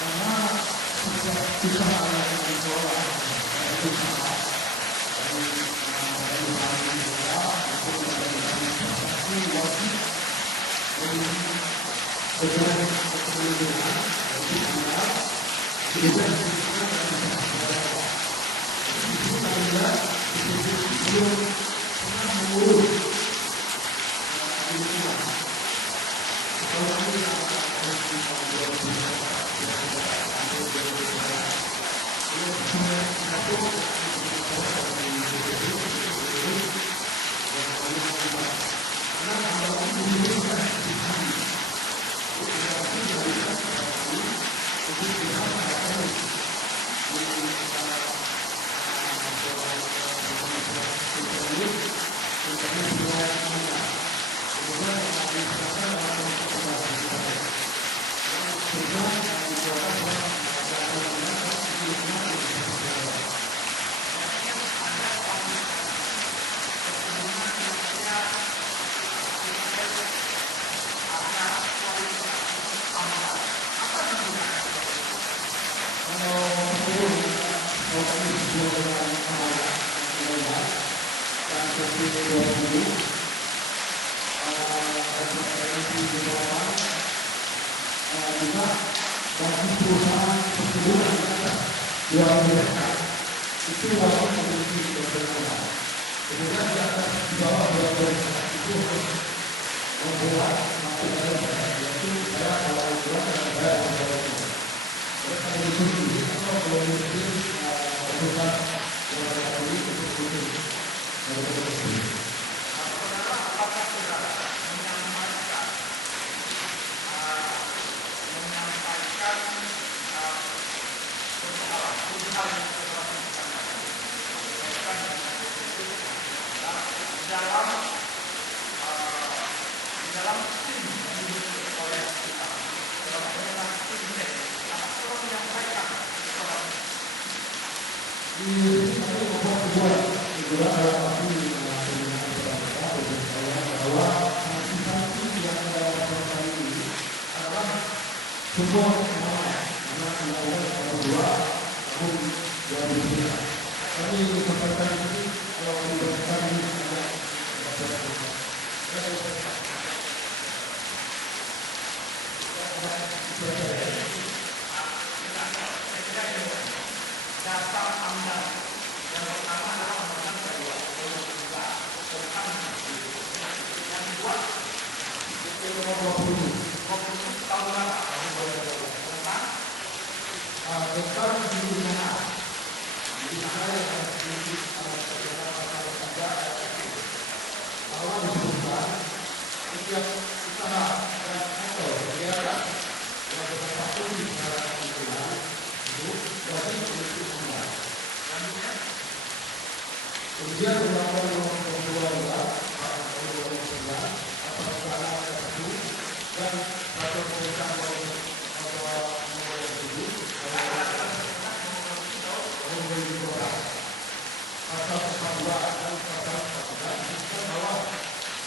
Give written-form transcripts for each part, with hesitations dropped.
karena setiap usaha yang dikelola dari usaha dari bahan negara maupun dari transportasi wajib memiliki pedoman kepemilikan yaitu anda tidak disebutkan dari sejarah. Itu anda belum pernah mengurus lingkungan. Kalau ini akan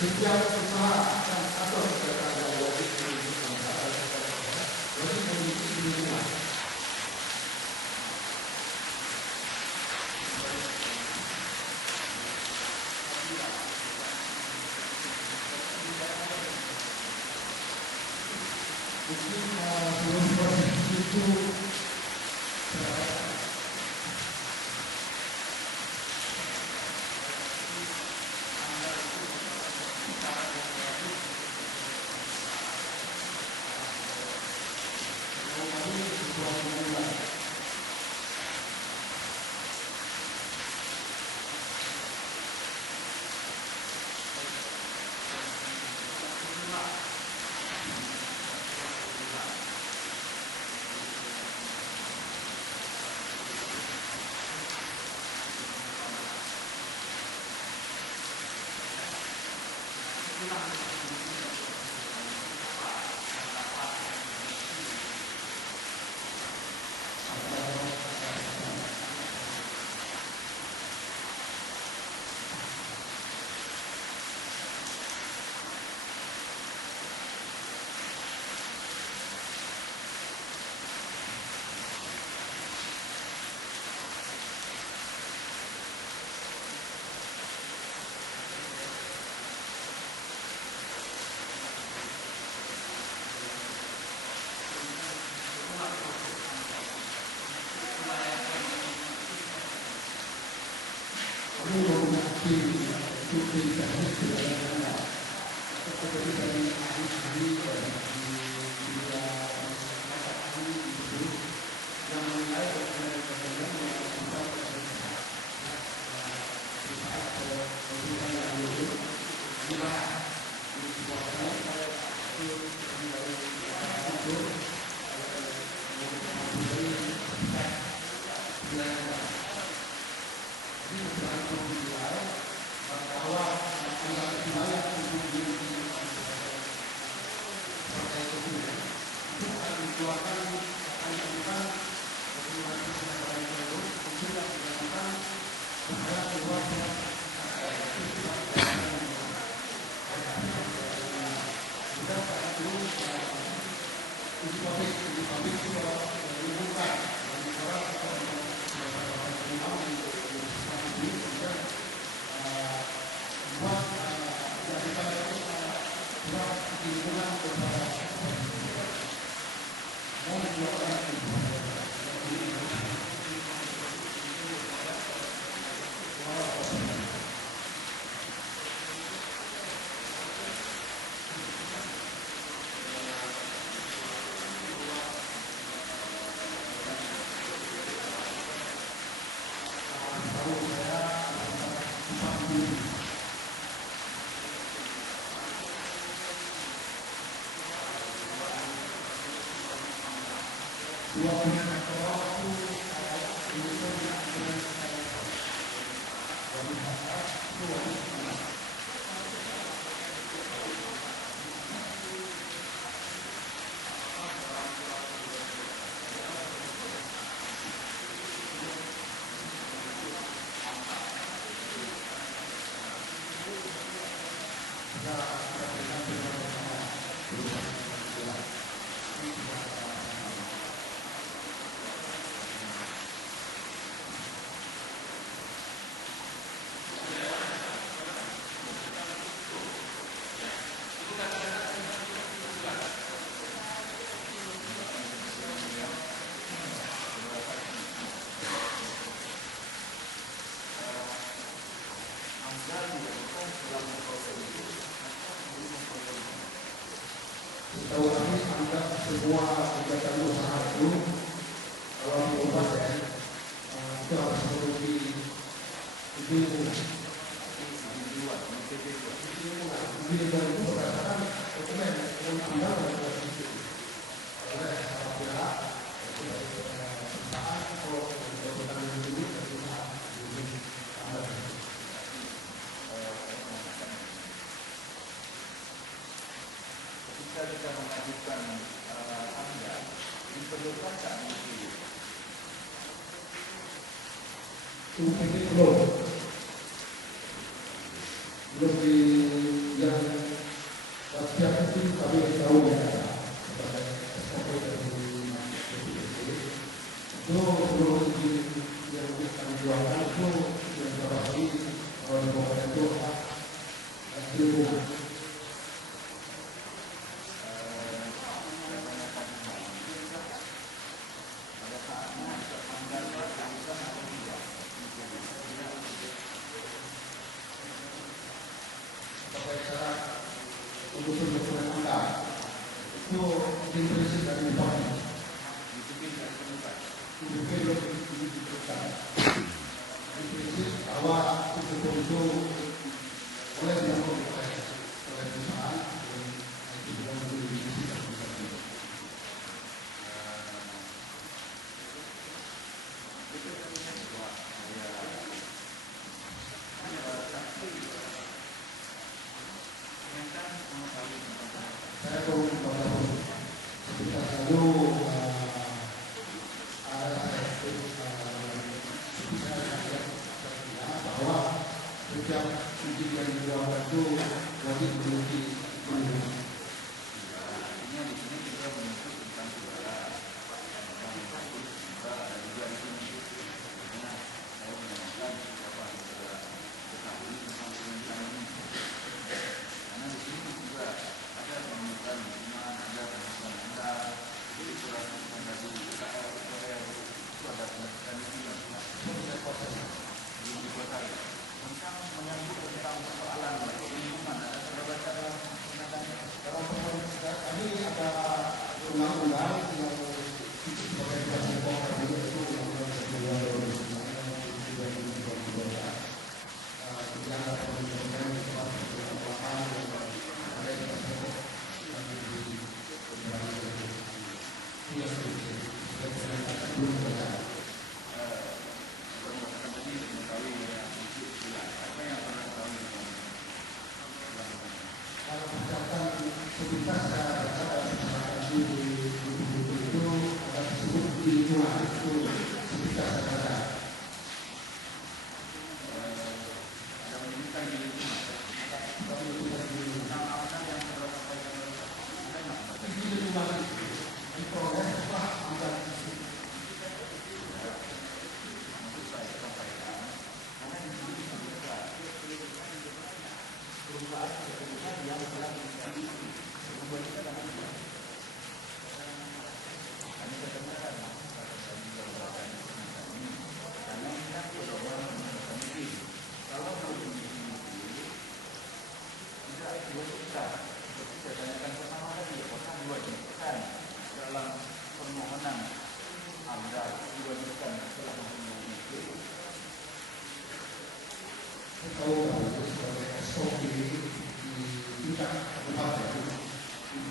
terjadi tahun 「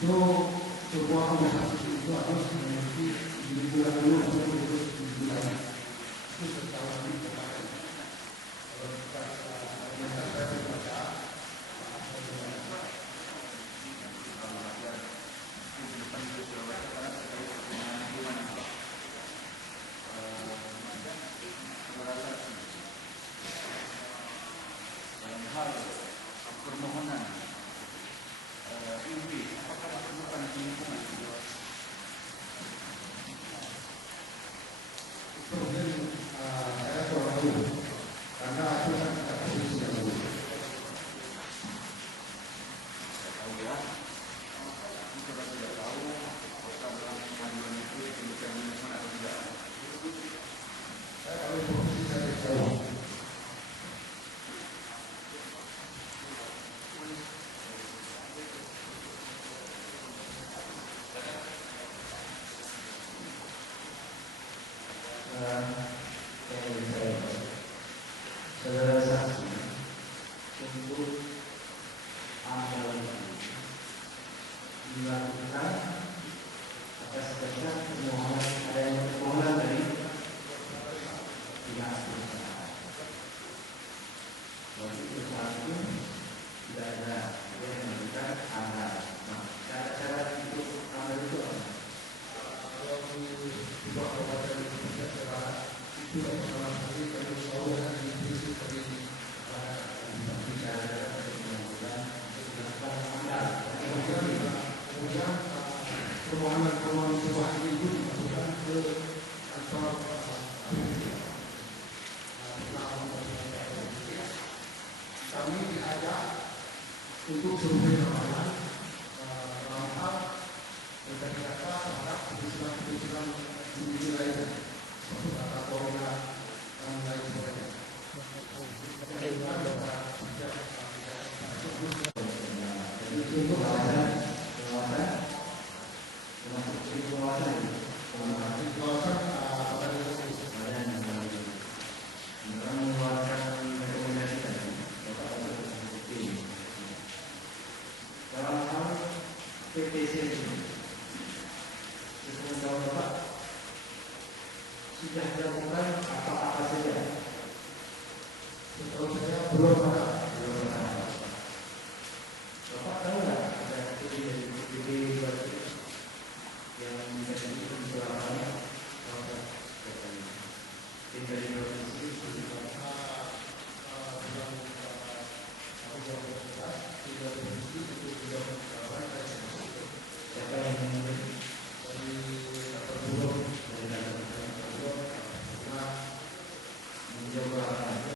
itu sebuah organisasi itu harus memiliki 7 bulan dulu untuk mengurus 7 bulan itu secara kemarin. Kalau kita saya berbaca dalam hal permohonan ini apakah diperlukan lingkungan? Itu mungkin saya kurang tahu karena itu kan kita posisi yang dulu. Tahu ya? Kita tidak tahu apakah dalam pengajuan itu diperlukan lingkungan atau tidak. Saya tahu posisi saya tahu. Saudara saksi untuk amalan dilakukan atas dasar permohonan adanya permohonan dari pihak perusahaan. Waktu perusahaan itu tidak ada yang memberikan amal. Nah, cara-cara untuk amal itu apa? Kalau di bawah badan itu pertama kali kami saudara diisi dari bicara kemudian permohonan sebuah itu dimasukkan ke kantor kami diajak untuk survei lapangan dalam hal berkaitan terhadap kebutuhan di lainnya seperti kata corona dan lain sebagainya. Untuk kawasan dalam hal PTC sesuai Bapak sudah dilakukan apa-apa saja? Setahu saya belum ada. Bapak tahu nggak ada studi dari PBB yang menjadi penjelasannya tim dari provinsi siapa yang